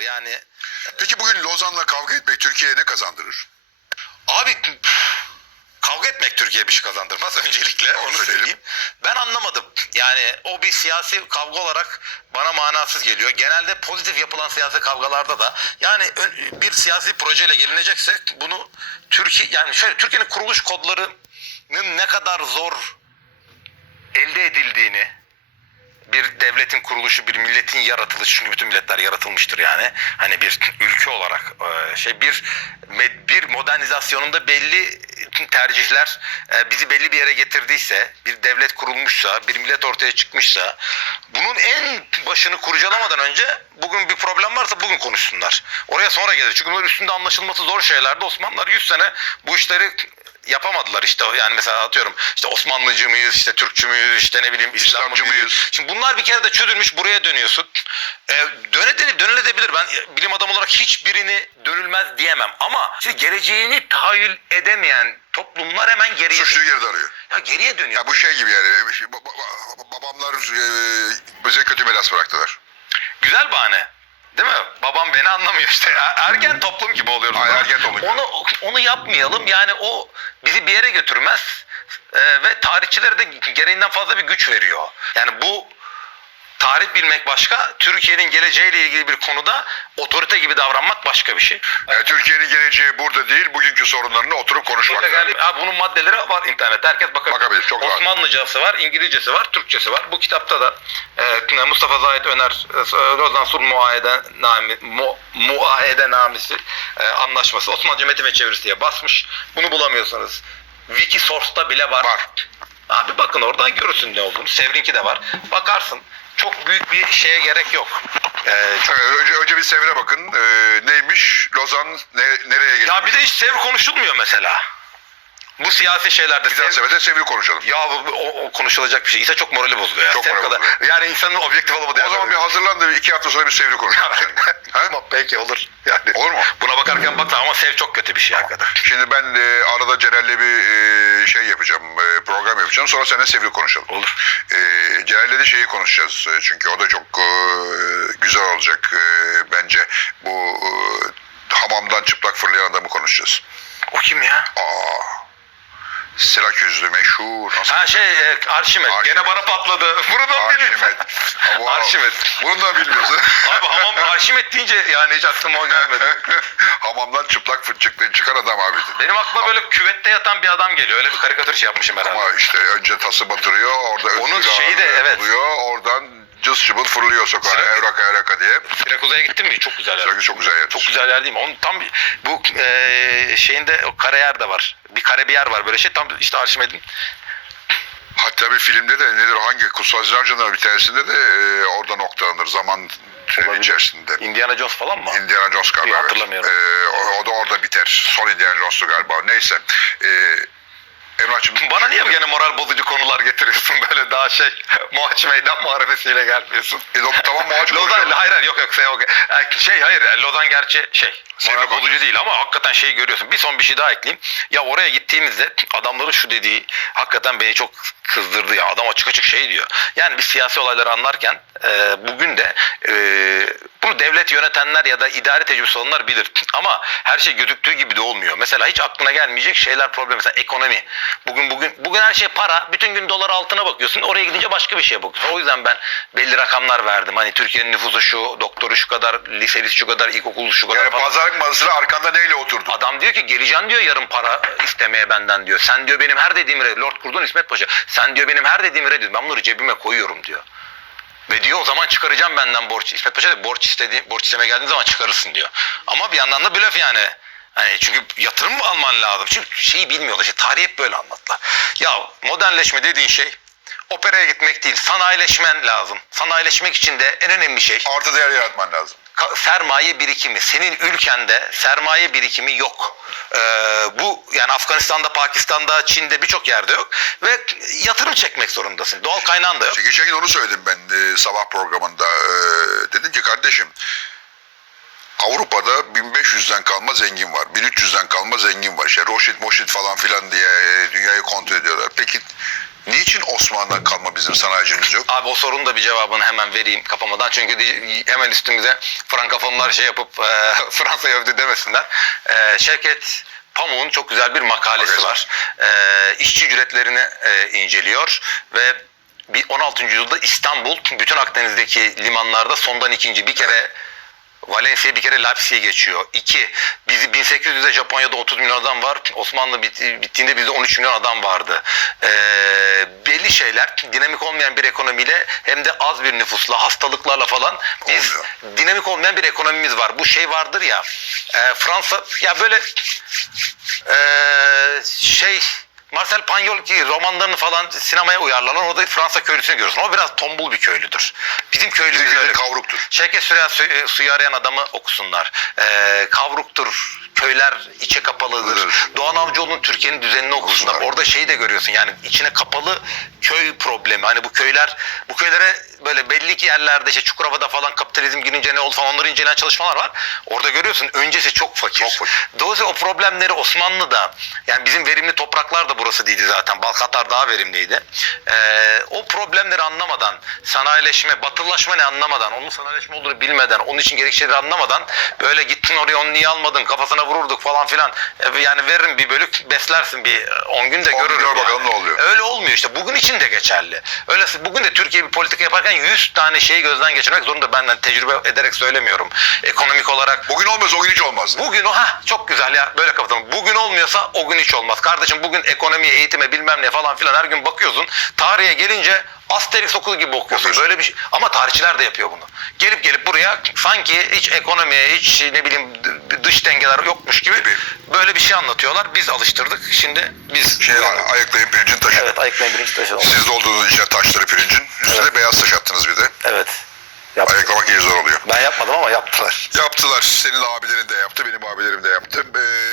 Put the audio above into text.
Yani Peki bugün Lozan'la kavga etmek Türkiye'ye ne kazandırır? abi kavga etmek Türkiye'ye bir şey kazandırmaz öncelikle onu söyleyeyim. Ben anlamadım. Yani o bir siyasi kavga olarak bana manasız geliyor. Genelde pozitif yapılan siyasi kavgalarda da yani bir siyasi projeyle gelinecekse bunu Türkiye yani şöyle Türkiye'nin kuruluş kodlarının ne kadar zor elde edildiğini bir devletin kuruluşu, bir milletin yaratılışı çünkü bütün milletler yaratılmıştır yani. Hani bir ülke olarak e, şey bir bir modernizasyonunda belli tercihler e, bizi belli bir yere getirdiyse, bir devlet kurulmuşsa, bir millet ortaya çıkmışsa bunun en başını kurcalamadan önce bugün bir problem varsa bugün konuşsunlar. Oraya sonra gelir. Çünkü bunlar üstünde anlaşılması zor şeylerdi. Osmanlılar 100 sene bu işleri yapamadılar işte yani mesela atıyorum işte Osmanlıcı mıyız işte Türkçü müyüz işte ne bileyim İslamcı mıyız? Şimdi bunlar bir kere de çözülmüş buraya dönüyorsun. Ee, dönebilir, dönülebilir. Ben e, bilim adamı olarak hiçbirini dönülmez diyemem. Ama şimdi geleceğini tahayyül edemeyen toplumlar hemen geriye Suçluyu geride arıyor. Ya geriye dönüyor. Ya bu şey gibi yani ba- ba- babamlar e, bize kötü miras bıraktılar. Güzel bahane. Değil mi? Babam beni anlamıyor işte. Er- Ergen toplum gibi oluyoruz. Ay, ergen toplum gibi. Onu onu yapmayalım. Yani o bizi bir yere götürmez. Ee, ve tarihçilere de gereğinden fazla bir güç veriyor. Yani bu tarih bilmek başka, Türkiye'nin geleceğiyle ilgili bir konuda otorite gibi davranmak başka bir şey. Yani Türkiye'nin geleceği burada değil, bugünkü sorunlarını oturup konuşmak gel- Ha, bunun maddeleri var internette. Herkes bakabilir. Bakabilir, çok. Osmanlıcası var, İngilizcesi var, Türkçesi var. Bu kitapta da e, Mustafa Zahit Öner e, Lozan Sulh Muahede Nami, Mu, Muahede Namisi e, anlaşması Osmanlıca metin ve çevirisi diye basmış. Bunu bulamıyorsanız Wikisource'da bile var. Var. Abi bakın oradan görürsün ne olduğunu. Sevrinki de var. Bakarsın. Çok büyük bir şeye gerek yok. E, çok- Evet, önce, önce bir Sevr'e bakın. E, neymiş? Lozan ne- nereye gidiyor? Ya bir de hiç sev konuşulmuyor mesela. Bu siyasi şeylerde Bir daha sev- Sevr'de Sevr'i konuşalım. Ya bu- o, o konuşulacak bir şey. İnsan çok morali bozuluyor ya. Çok morali bozuluyor. Yani insanın objektif olamadığı O zaman bir hazırlan da iki hafta sonra bir Sevr'i konuşalım. ha? Tamam peki olur. Yani. Olur mu? Buna bakarken bak ama sev çok kötü bir şey hakikaten. Şimdi ben e, arada Celal'le bir e, şey yapacağım, e, program yapacağım. Sonra seninle Sevr'i konuşalım. Olur. E, Celal'le de şeyi konuşacağız. E, çünkü o da çok e, güzel olacak e, bence. Bu e, hamamdan çıplak fırlayan adamı konuşacağız. O kim ya? Aa, Siraküzlü meşhur. Nasıl? Ha şey e, Arşimet. Arşimet. Gene bana patladı. Bunu da Arşimet. bilmiyorum. Wow. Arşimet. Bunu da bilmiyorsun. Abi hamam Arşimet deyince yani hiç aklıma o gelmedi. Hamamdan çıplak fır- çıktı, çıkan adam abi. Benim aklıma böyle küvette yatan bir adam geliyor. Öyle bir karikatür şey yapmışım herhalde. Ama işte önce tası batırıyor, orada Onun özgür şeyi de, ağırlığı evet. buluyor, oradan cız cıbıl fırlıyor sokağa, evraka evraka diye. Sirakuza'ya gittin mi? Çok güzel yer. Siraküz çok güzel yer. Çok güzel yer değil mi? Onun tam bu e, şeyinde o kare yer de var. Bir kare bir yer var böyle şey. Tam işte Arşimet'in Hatta bir filmde de nedir hangi Kutsal Zinarcı'nın bir tanesinde de e, orada noktalanır zaman Olabilir. içerisinde. Indiana Jones falan mı? Indiana Jones galiba. Yok, evet. hatırlamıyorum. E, o, o da orada biter. Son Indiana Jones'tu galiba. Neyse. E, Emrah'cığım. Bana niye gene moral bozucu konular getiriyorsun böyle daha şey Mohaç Meydan Muharebesi'yle gelmiyorsun? E, do- tamam Moğaç Lozan, konuşalım. hayır hayır yok yok şey, yok. E, şey hayır e, Lozan gerçi şey Sevgi moral bozucu değil ama hakikaten şeyi görüyorsun. Bir son bir şey daha ekleyeyim. Ya oraya gittiğimizde adamların şu dediği hakikaten beni çok kızdırdı ya. Adam açık açık şey diyor. Yani biz siyasi olayları anlarken e, bugün de e, bunu devlet yönetenler ya da idare tecrübesi olanlar bilir. Ama her şey gözüktüğü gibi de olmuyor. Mesela hiç aklına gelmeyecek şeyler problem. Mesela ekonomi. Bugün bugün bugün her şey para. Bütün gün dolar altına bakıyorsun. Oraya gidince başka bir şeye bakıyorsun. O yüzden ben belli rakamlar verdim. Hani Türkiye'nin nüfusu şu, doktoru şu kadar, liseli şu kadar, ilkokulu şu kadar Yani falan. pazarlık masasına arkanda neyle oturdu? Adam diyor ki geleceğim diyor yarın para istemeye benden diyor. Sen diyor benim her dediğimi red. Lord Kurdun İsmet Paşa. Sen diyor benim her dediğimi red. Ben bunları cebime koyuyorum diyor. Ve diyor o zaman çıkaracağım benden borç. İsmet Paşa da borç istedi, borç istemeye geldiğin zaman çıkarırsın diyor. Ama bir yandan da blöf yani. Hani çünkü yatırım mı alman lazım? Çünkü şeyi bilmiyorlar. İşte tarih hep böyle anlattılar. Ya modernleşme dediğin şey operaya gitmek değil. Sanayileşmen lazım. Sanayileşmek için de en önemli şey Artı değer yaratman lazım. sermaye birikimi. Senin ülkende sermaye birikimi yok. Ee, bu yani Afganistan'da, Pakistan'da, Çin'de birçok yerde yok ve yatırım çekmek zorundasın. Doğal kaynağın da yok. Geçen gün onu söyledim ben e, sabah programında. E, dedim ki kardeşim Avrupa'da 1500'den kalma zengin var. 1300'den kalma zengin var. İşte Rothschild, Moşit falan filan diye e, dünyayı kontrol ediyorlar. Peki Niçin Osmanlı'dan kalma bizim sanayicimiz yok? Abi o sorunun da bir cevabını hemen vereyim kapamadan. Çünkü hemen üstümüze frankafonlar şey yapıp e, Fransa'yı övdü demesinler. E, Şevket Pamuk'un çok güzel bir makalesi var. E, işçi ücretlerini e, inceliyor ve bir 16. yüzyılda İstanbul bütün Akdeniz'deki limanlarda sondan ikinci bir kere Valencia bir kere Leipzig'i geçiyor. İki, bizi 1800'de Japonya'da 30 milyon adam var. Osmanlı bit- bittiğinde bizde 13 milyon adam vardı. Ee, belli şeyler dinamik olmayan bir ekonomiyle hem de az bir nüfusla, hastalıklarla falan biz Olmuyor. dinamik olmayan bir ekonomimiz var. Bu şey vardır ya e, Fransa ya böyle e, şey Marcel Pagnol ki romanlarını falan sinemaya uyarlarlar. Orada Fransa köylüsünü görürsün. O biraz tombul bir köylüdür. Bizim öyle. kavruktur. Şevket Süreyya Su- suyu arayan adamı okusunlar. Ee, kavruktur, köyler içe kapalıdır. Evet. Doğan Avcıoğlu'nun Türkiye'nin düzenini. Okusunlar. Orada şeyi de görüyorsun yani içine kapalı köy problemi. Hani bu köyler, bu köylere böyle belli ki yerlerde işte Çukurova'da falan kapitalizm girince ne oldu falan onları inceleyen çalışmalar var. Orada görüyorsun öncesi çok fakir. Çok fakir. Dolayısıyla o problemleri Osmanlı'da yani bizim verimli topraklar da burası değildi zaten. Balkanlar daha verimliydi. Ee, o problemleri anlamadan sanayileşme, batılılaşma ne anlamadan, onun sanayileşme olduğunu bilmeden, onun için gerekli şeyleri anlamadan böyle gittin oraya onu niye almadın kafasına vururduk falan filan. Ee, yani veririm bir bölük beslersin bir 10 gün de görürüm. gör bakalım ne oluyor. Öyle olmuyor işte. Bugün için de geçerli. Öyle bugün de Türkiye bir politika yaparken 100 tane şeyi gözden geçirmek zorunda. Benden tecrübe ederek söylemiyorum. Ekonomik olarak Bugün olmaz o gün hiç olmaz. Bugün o ha çok güzel ya böyle kapatalım. Bugün olmuyorsa o gün hiç olmaz. Kardeşim bugün ekonomiye, eğitime bilmem ne falan filan her gün bakıyorsun. Tarihe gelince Asterix okulu gibi okuyorsun. Böyle bir şey. Ama tarihçiler de yapıyor bunu. Gelip gelip buraya sanki hiç ekonomiye, hiç ne bileyim dış dengeler yokmuş gibi böyle bir şey anlatıyorlar. Biz alıştırdık. Şimdi biz Şey ayıklayın pirincin taşı. Evet ayıklayın birinci taşı. Siz doldurduğunuz içine taşları pirincin. Üstüne beyaz taş attınız bir de. Evet. Yaptık. Ayıklamak iyi zor oluyor. Ben yapmadım ama yaptılar. Yaptılar. Senin abilerin de yaptı, benim abilerim de yaptı. Ee,